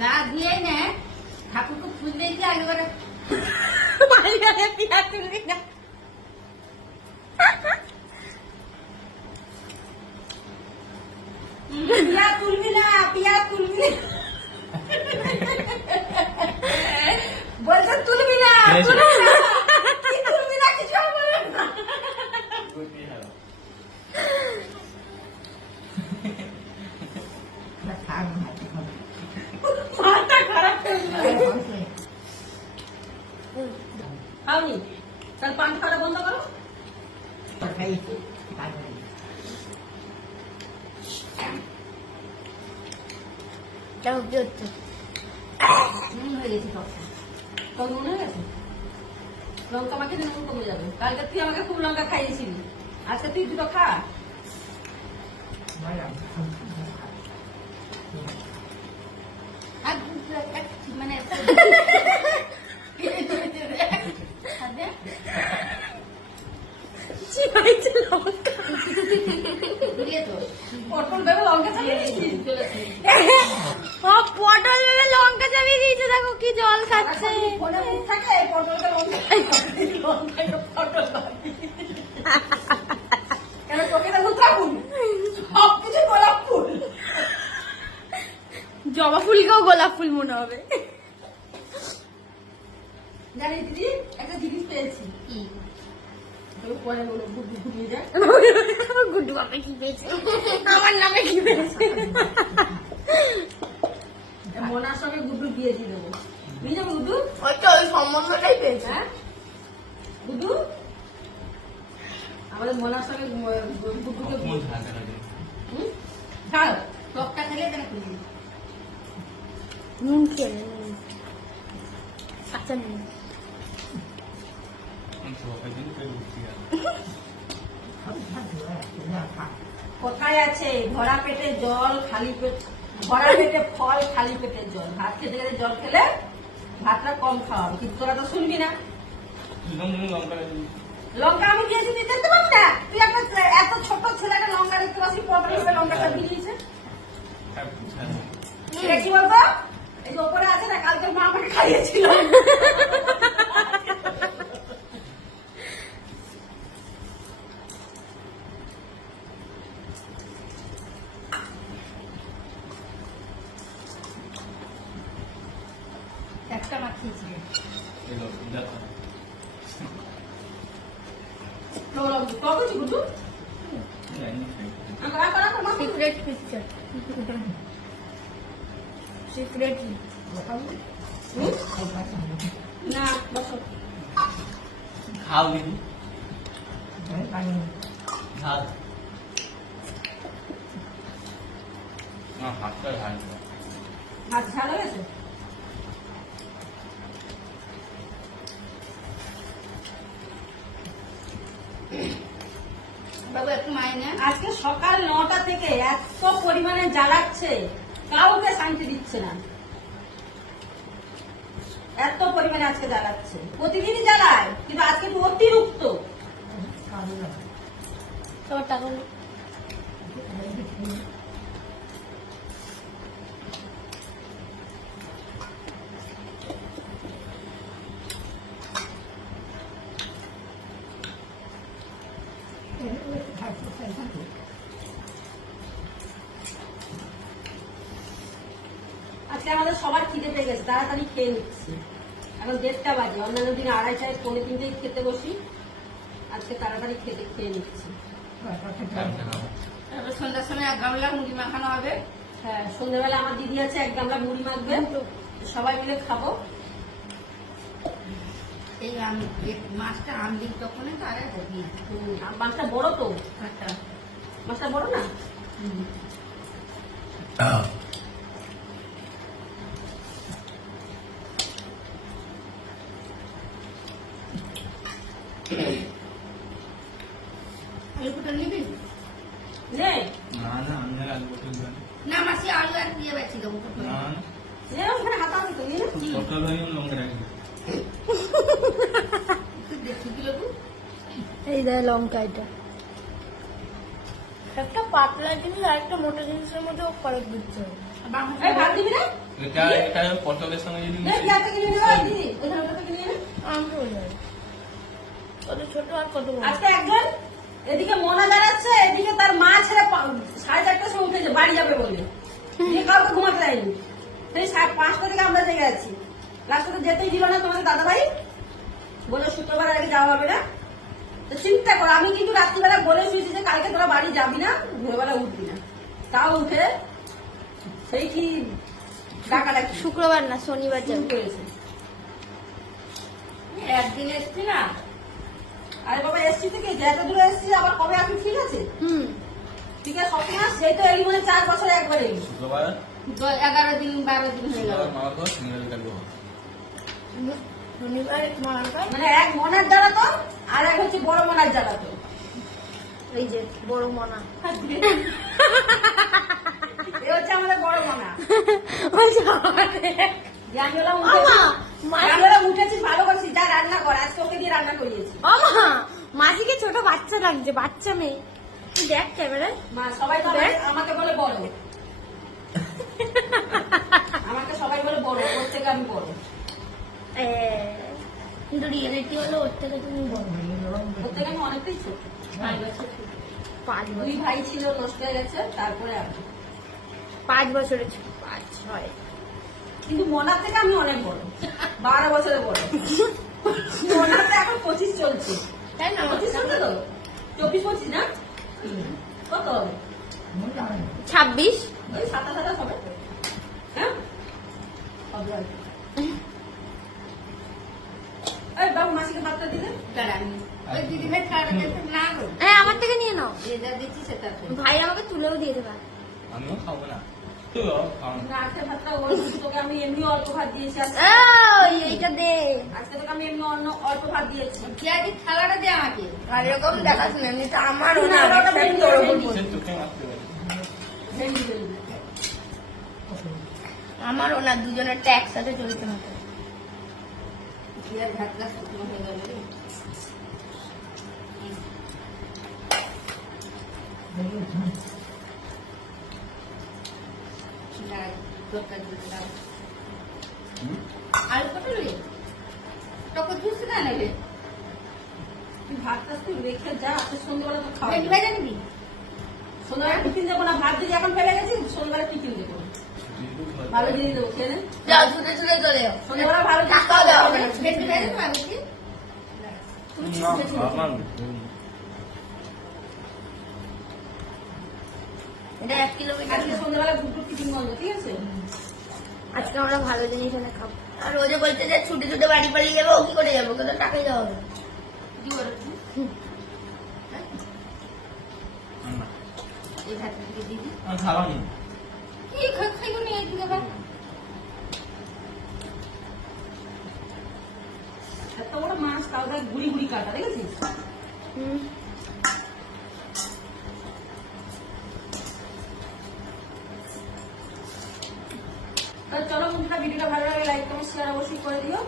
গা দিয়ে নে ঠাকুরকে ফুল দিয়ে একবারে পিয়া তুলবি না। পিয়া তুলবি না, পিয়া তুলবি না বলছে তুলবি না, তুলবি না, তুলবি না, কিছু হবে না। মাথা খারাপ খাওনি তাহলে পান খাওয়া বন্ধ করো। হয়ে গেছে তোর মনে হয়ে গেছে লঙ্কা মাখে নুন কমে যাবে। কালকে তুই আমাকে খুব লঙ্কা খাইয়েছিলি, আজকে তুই দুটো খা। মানে পটল ভেবে লঙ্কা চাপিয়ে দিয়েছে। দেখো কি জল খাচ্ছে। কেন তোকে দেখো থাকুন সবকিছু গোলাপ ফুল, জবা ফুলকেও গোলাপ ফুল মনে হবে। জানিস দিদি একটা জিনিস পেয়েছি। কি? পরে বলো গুড্ডু ঘুমিয়ে যায়। গুড্ডু বাবা কি পেয়েছে, আমার নামে কি পেয়েছে। মোনার সঙ্গে গুড্ডু বিয়েছি দেবো। নিয়ে যাবো গুড্ডু, ওইটা ওই সম্বন্ধটাই পেয়েছে। হ্যাঁ গুড্ডু আমাদের মোনার সঙ্গে গুড্ডুকে খাও, টকটা খেলে তাহলে খুঁজি। নুন খেয়ে আচ্ছা নুন কোথায় আছে ভরা পেটে জল খালি পেট, ভরা পেটে ফল খালি পেটে জল। ভাত খেতে গেলে জল খেলে ভাতটা কম খাওয়াবে, কিন্তু তোরা তো শুনবি না। লঙ্কা আমি দিয়েছি তুই দেখতে পাবি না? তুই একটা এত ছোট ছেলেটা লঙ্কা দেখতে পাচ্ছি, পটল হিসেবে লঙ্কাটা ভিড়িয়েছে। এটা কি বলবো, এই যে ওপরে আছে না, কালকে মা আমাকে খাইয়েছিল। একটা মাখিয়েছিল সিক্রেট পিকচার, সিক্রেট না বসো খাও দিদি ঝাল না হাতটা ঝাল হাত ঝাল হয়েছে। বাবু একটু মাইনে আজকে সকাল 9টা থেকে এত পরিমাণে জ্বালাচ্ছে, কাউকে শান্তি দিচ্ছে না। এত পরিমাণে আজকে জ্বালাচ্ছে, প্রতিদিনই জ্বালায় কিন্তু আজকে একটু অতিরিক্ত। তোমার টাকা আজকে আমাদের সবার খিদে পেয়ে গেছে, তাড়াতাড়ি খেয়ে নিচ্ছি। এখন 1:30 বাজে, অন্যান্য দিন 2:30 পৌনে 3টায় খেতে বসি, আজকে তাড়াতাড়ি খেয়ে নিচ্ছি। তারপর সন্ধ্যার সময় 1 গামলা মুড়ি মাখানো হবে। হ্যাঁ সন্ধ্যাবেলা আমার দিদি আছে 1 গামলা মুড়ি মাখবে, সবাই মিলে খাবো। এই মাছটা আনলি তখন তারা দেখি মাছটা বড় তো, মাছটা বড় না। আলু পটল নিবি? নে না না আমি আলু পটল না মাসি আলু আর দিয়ে বেশি দেবো। না ওখানে হাতা তো পটল হয়ে লঙ্কা রাখি দেখি কি লোক এই দেয় লঙ্কা, এটা একটা পাতলা জিনিস আর একটা মোটা জিনিসের মধ্যে ফরক বুঝতে হবে। ভাত দিবি না? এটা পটলের সঙ্গে যদি নে, কি হাতে কিনে নেবে দিদি? ওইখানে ওটা থেকে নিয়ে নে। আমি হয়ে যাবে কত ছোট আর কত বড় আজকে একজন এদিকে মনা দাঁড়াচ্ছে, এদিকে তার মা ছেড়ে 4:30টার সময় উঠেছে বাড়ি যাবে বলে, দিয়ে কাউকে ঘুমাতে দেয়নি। সেই 5টা থেকে আমরা জেগে আছি। রাস্তাতে যেতেই দিল না তোমাদের দাদা ভাই, বলে শুক্রবার আগে যাওয়া হবে না। তো চিন্তা করো, আমি কিন্তু রাত্রিবেলা বলে শুয়েছি যে কালকে তোরা বাড়ি যাবি না, ভোরবেলা উঠবি না। তাও উঠে সেই কি ডাকাডাকি শুক্রবার না শনিবার শুরু যাবে করেছে। একদিন এসছি না, আরে বাবা এসছি থেকে যে এত দূরে এসছি, আবার কবে আপনি ঠিক আছে? হুম ঠিক আছে, সব মাস যেই তো এই মানে 4 বছরে একবার এই শুক্রবার 11 দিন 12 দিন হয়ে গেল। শুক্রবার মামা তো সিঙ্গেল কাটবো। শনিবার তোমার মানে এক মনার জ্বালা তো, আর এক হচ্ছে বড় মনার জ্বালা তো। এই যে বড় মনা এ হচ্ছে আমাদের বড় মনা। বলছে জানলা আমা, জানলা উঠেছিস ভালো করছিস, যা রান্না কর, আজকে ওকে দিয়ে রান্না করিয়েছি। আমা মাসিকে ছোট বাচ্চা লাগছে, বাচ্চা মেয়ে তুই দেখ ক্যামেরায় মা সবাই তো আমাকে বলে বড়, আমাকে সবাই বলে বড়, ওর থেকে আমি বড়। কিন্তু রিয়েলিটি হলো ওর থেকে তুমি বড় ওর থেকে আমি অনেকটাই ছোট। 5 বছর ছোট। 5 2 বছর ভাই ছিল, নষ্ট হয়ে গেছে, তারপরে আমি। 5 বছরের ছোট 5 6 কিন্তু মনার থেকে আমি অনেক বড়, 12 বছরের বড়। মনাতে এখন 25 চলছে। তাই না 25 চলছে তো, 24-25 না? কত হবে? 26 ওই 27 হবে। হ্যাঁ হবে আর কি। এই বাবু মাসিকে ভাতটা দিলে ওই দিদিভাই খাওয়াটা না গো, হ্যাঁ আমার থেকে নিয়ে নাও যে যা দিচ্ছি সেটা তো। ভাই আমাকে তুলেও দিয়েছে ভাই আমিও খাবো না, তুইও খাও না। রাতের ভাতটা ওই তোকে আমি এমনি অল্প ভাত দিয়েছি আজকে। এইটা দে আজকে তোকে আমি এমনি অল্প ভাত দিয়েছি। পেঁয়াজি থালাটা দে আমাকে। আর এরকম দেখাস না এমনি তো আমারও না, না ওটা ভেন্ডি, তোর ভেন্ডি। সে চোখে মারতে পারি। ভেন্ডি ভেন্ডি। আমারও না দুজনেরটা একসাথে চলতে হবে কি আর ভাতটা শুকনো হয়ে গেল রে। না, তরকারি দিতে দাও। হুম? আলু কত রে? টক জুস না নেবে? তুই ভাতটা তুই রেখে যা, আজকে সন্ধ্যাবেলা তো খাওয়া ভেন্ডি যাবে। ভাজা নিবি? সন্ধ্যাবেলা টিফিন দেবো না, ভাত যদি এখন ফেলে গেছি, সন্ধ্যাবেলা টিফিন দেবো। ভালো জিনিস দেবো, খেয়ে নে। যাও ছুটে ছুটে চলে যাও সন্ধ্যাবেলা ভালো জিনিস টাকাও দেওয়া হবে না। ভেন্ডি ভাজা নেবো আগে কি? না, আমার এটা 1 কিলোমিটার আজকে সন্ধ্যাবেলা দুটো টিফিন বন্ধ, ঠিক আছে? আজকে আমরা ভালো জিনিস এনে খাবো আর রোজে বলছে যে ছুটে ছুটে বাড়ি পালিয়ে যাবো ও কি করে যাবো ওকে তো টাকাই দেওয়া হবে কি বলো তুমি? না, এই ভাতটা দিয়ে দিবি। আমি খালাম না। কি খাইবো নি এইদিকে আবার? এত বড় মাছ, তাও দেখ গুড়ি গুড়ি কাটা, দেখেছিস? হুম তাহলে চলো বন্ধুরা, ভিডিওটা ভালো লাগে লাইক কমেন্ট শেয়ার অবশ্যই করে দিও।